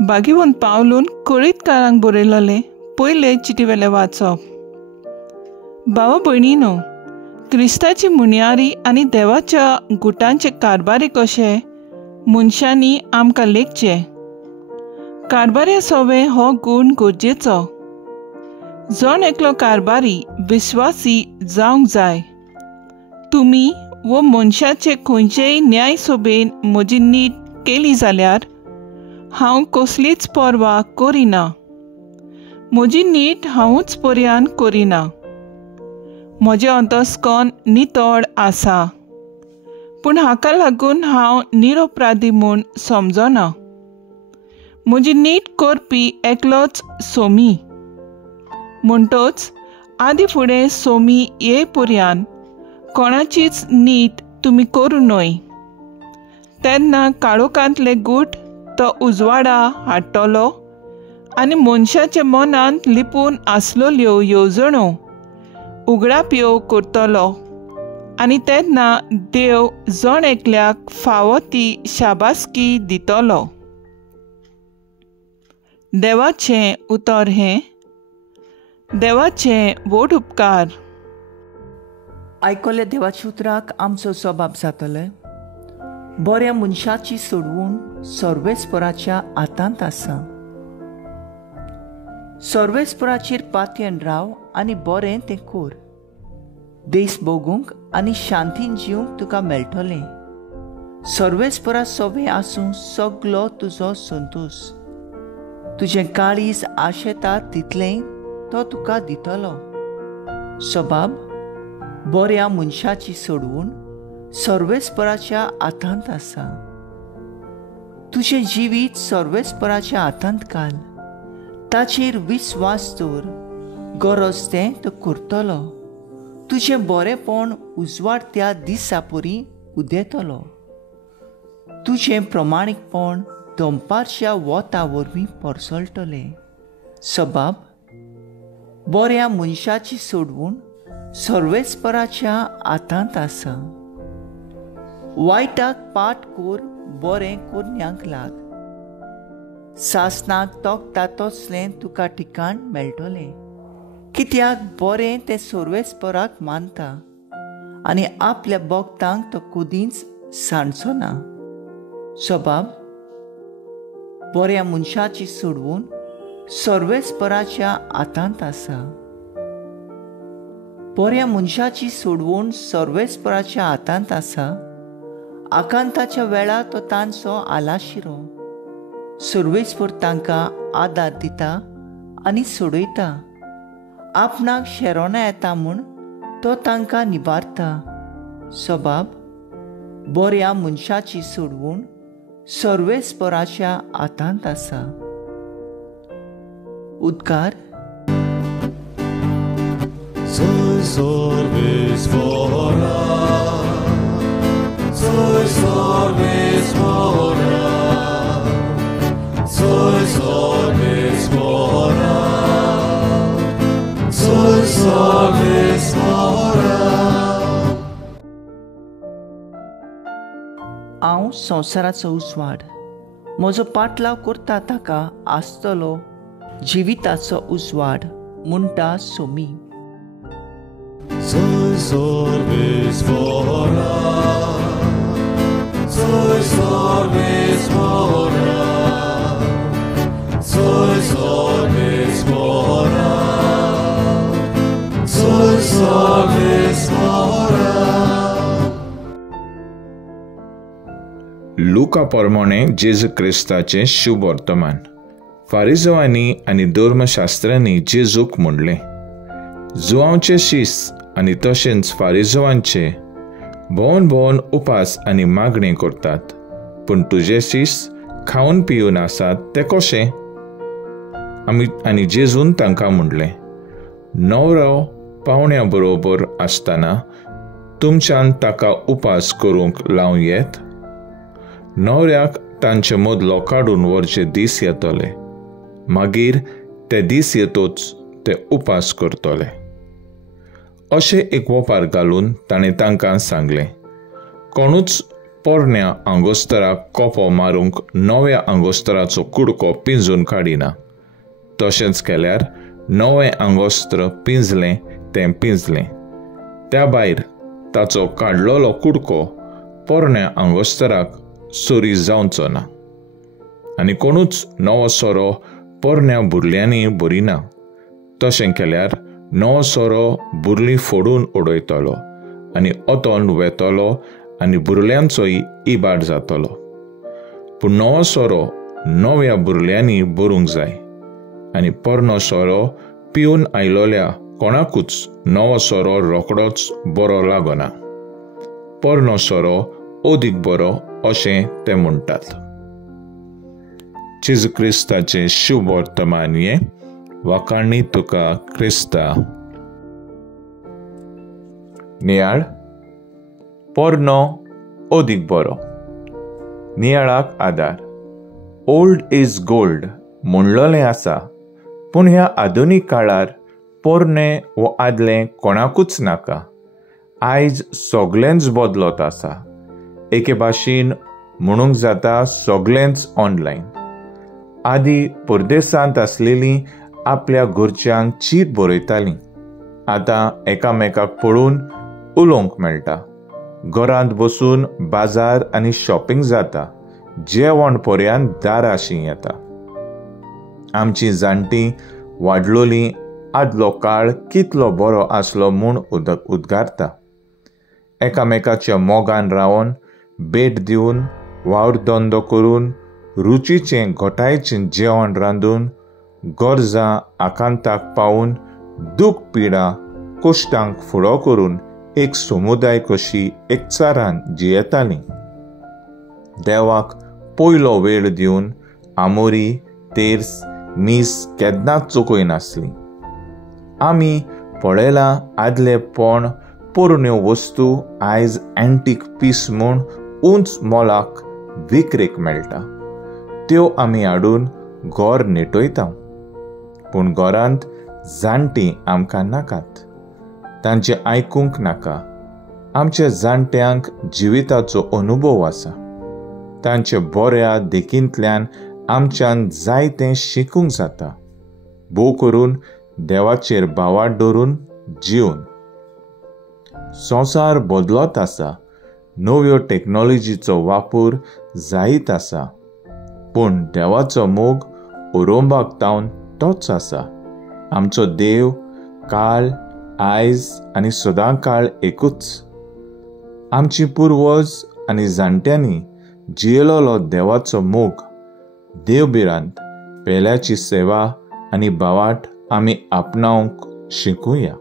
बागीवन पावलून कळीतकारांक बरयलोलें पयलें चिटीवेलें वाचप. भावा भयणीनो, क्रिस्ताची मुन्यारी आनी देवाच्या गुटांचे कारभारी कशे मनशांनी आमकां लेखचे. कारभारी सोबे हो गूण गरजेचो. जण एकलो कारभारी विस्वासी जावंक जाय. तुमी वो मनशाचे खंयचेय न्याय सोबेन म्हजी नीट केली जाल्यार हांव कसलीच पर्वा करिना. म्हजी नीट हांवूच पर्यान करिना. म्हजें अंतस्कन नितळ आसा, पूण हाका लागून हांव निरपराधी म्हूण समजना. म्हजी नीट करपी एकलोच सोमी. म्हणटच आदी फुडें सोमी ये पर्यान कोणाचीच नीट तुमी करूं न्हय. तेन्ना काळोखांतले गूट तो उजवाडा हाडटलो आनी मनशाच्या मनांत लिपून आसलेल्यो येवजण्यो उगडाप्यो करतलो. आनी तेन्ना देव जण एकल्याक फावो ती शाबासकी दितलो. देवाचें उतर हें. देवाचे व्हड उपकार. आयकल्ल्या देवाच्या उतराक आमचो सबाब जातले. बऱ्या मनशाची सोडवून सर्वेस्पराच्या हातांत आसा. सर्वेस्पराचेर पातयेन राव आनी बरें तें कर. देस भोगूंक आनी शांतीन जिवंक तुका मेळटलें. सर्वेस्परा सोबे आसूं सगलो तुजो संतोश. तुजें काळीज आशेता तितलें तो तुका दितलो. सबाब बऱ्या मनशाची सोडवून सर्वेस्पराच्या हातांत आसा. तुजें जिवीत सर्वेस्पराच्या हातांत घाल. ताचेर विस्वास दवर. गरज तें तो करतलो. तुजें बरेंपण उजवाडत्या दिसा परी उदेतलो. तुजें प्रमाणीकपण दंपारच्या वोता वरवीं परसळटलें. सबाब बऱ्या मनशाची सोडवून सर्वेस्पराच्या हातांत आसा. वायटाक पाट कोर, बरें कोरण्यांक लाग. सासणाक तोखता तसलें तुका ठिकाण मेळटलें. कित्याक बरें तें सर्वेस्पराक मानता आनी आपल्या भक्तांक तो कदींच सांडचो ना. सबाब बऱ्या मनशाची सोडवून सर्वेस्पराच्या हातांत आसा. बऱ्या मनशाची सोडवून सर्वेस्पराच्या हातांत आसा. आकांताच्या वेळा तो तांचो आलाशिरो. सर्वेस्पर तांकां आदार दिता आनी सोडयता. आपणाक शेरोना येता म्हूण तो तांकां निबारता. सबाब बऱ्या मनशाची सोडवून सर्वेस्पराच्या हातांत आसा. उद्गार. Soy सर्वेस्परा, soy सर्वेस्परा, soy सर्वेस्परा, soy सर्वेस्परा. हांव संवसाराचो उजवाड. म्हजो पाटलाव करता ताका आसतलो जिविताचो उजवाड म्हणटा सोमी. Soy सर्वेस्परा, soy सर्वेस्परा, soy सर्वेस्परा, soy सर्वेस्परा. लुका प्रमाणे जेजू क्रिस्ताचें शुभ वर्तमान. फारिजवांनी आनी धर्मशास्त्रांनी जेजूक म्हणलें, जुआंवचे शीस आनी तशेंच फारिजवांचे भोवन भोवन उपास आनी मागणी करतात, पूण तुजे शीस खावन पिवन आसात ते कशें? आनी जेजून तांकां म्हणलें, न्हवरो पावण्या बरोबर आसतना तुमच्यान ताका उपास करूंक लावं येत? न्हवऱ्याक तांचे मदलो काडून व्हरचे दीस येतले, मागीर ते दीस येतोच ते उपास करतले. अशें एक वोपार घालून ताणें तांकां सांगलें, कोणूच पोरण्या आंगोस्तराक कोपो मारूंक नव्या आंगोस्तराचो कुडको पिंजून काडिना. तशेंच केल्यार नवें आंगोस्त्र पिंजलें तें पिंजलें. त्या भायर ताचो काडलोलो कुडको पोरण्या आंगोस्तराक सोरी जावचो ना. आनी कोणूच नवो सोरो पोरण्या बुरल्यांनी भरिना. तशें केल्यार नवो सोरो बुरलीं फोडून उडयतलो आनी ओतोन वेतलो आनी बुरल्यांचोय इबाड जातलो. पूण नवो सोरो नव्या बुरल्यांनी भरूंक जाय आनी पोरनो सोरो पिवन आयलोल्या कोणाकूच नवो सोरो रोखडोच बरो लागना. पोरनो सोरो ओदीक बरो अशें ते म्हणटात. जेजू क्रिस्ताचें शुभ वर्तमान हें वाखाणणी तुका क्रिस्ता. नियाळ पोरनो ओदीक बरो. नियाळाक आदार. ओल्ड इज गोल्ड म्हणलोलें आसा, पूण ह्या आधुनीक काळार पोरनें वो आदलें कोणाकूच नाका. आयज सोगलेंच बदलत आसा. एके भाशेन म्हणूंक जाता सोगलेंच ऑनलायन. आदीं परदेसांत आसलेलीं आपल्या घरच्यांक चीट बरयतालीं. आतां एकामेकाक पळोवन उलोवंक मेळटा. घरांत बसून बाजार आनी शॉपिंग जाता. जेवण पर्यंत दाराशीं येता. आमचीं जाणटीं वाडलोलीं आदलो काळ कितलो बरो आसलो म्हूण उद्गारता. एकामेकाच्या मोगान रावन, भेट दिवन, वावर धंदो करून, रुचीचें घोटायेचें जेवण रांदून, गरजां आकांताक पावून, दूख पिडा कश्टांक फुडो करून एक समुदाय कशी एकचारान जियेतालीं. देवाक पयलो वेळ दिवन आमोरी, तेर्स, मीस केन्नाच चुकयनासलीं. आमी पळयलां आदलेपण पोरण्यो वस्तू आयज एंटीक पीस म्हूण उंच मोलाक विक्रेक मेळटा. त्यो आमी हाडून घर नेटयता. पूण घरांत जाणटीं आमकां नाकात. तांचें आयकूंक नाका. आमच्या जाणट्यांक जिविताचो अनुभव आसा. तांचे बऱ्या देखींतल्यान आमच्यान जायतें शिकूंक जाता. भोव करून देवाचेर बावाट दवरून जिवन. संवसार बदलत आसा. नव्यो टॅक्नॉलॉजीचो वापर जायत आसा. पूण देवाचो मोग उरोवपाक तावन तोच आसा. आमचो देव काल, आयज आनी सदांकाळ एकूच. आमची पुर्वज आनी जाणट्यांनी जियेलोलो देवाचो मोग देवबिरांत पेल्याची सेवा आनी बावाट आमी आपणावंक शिकुया.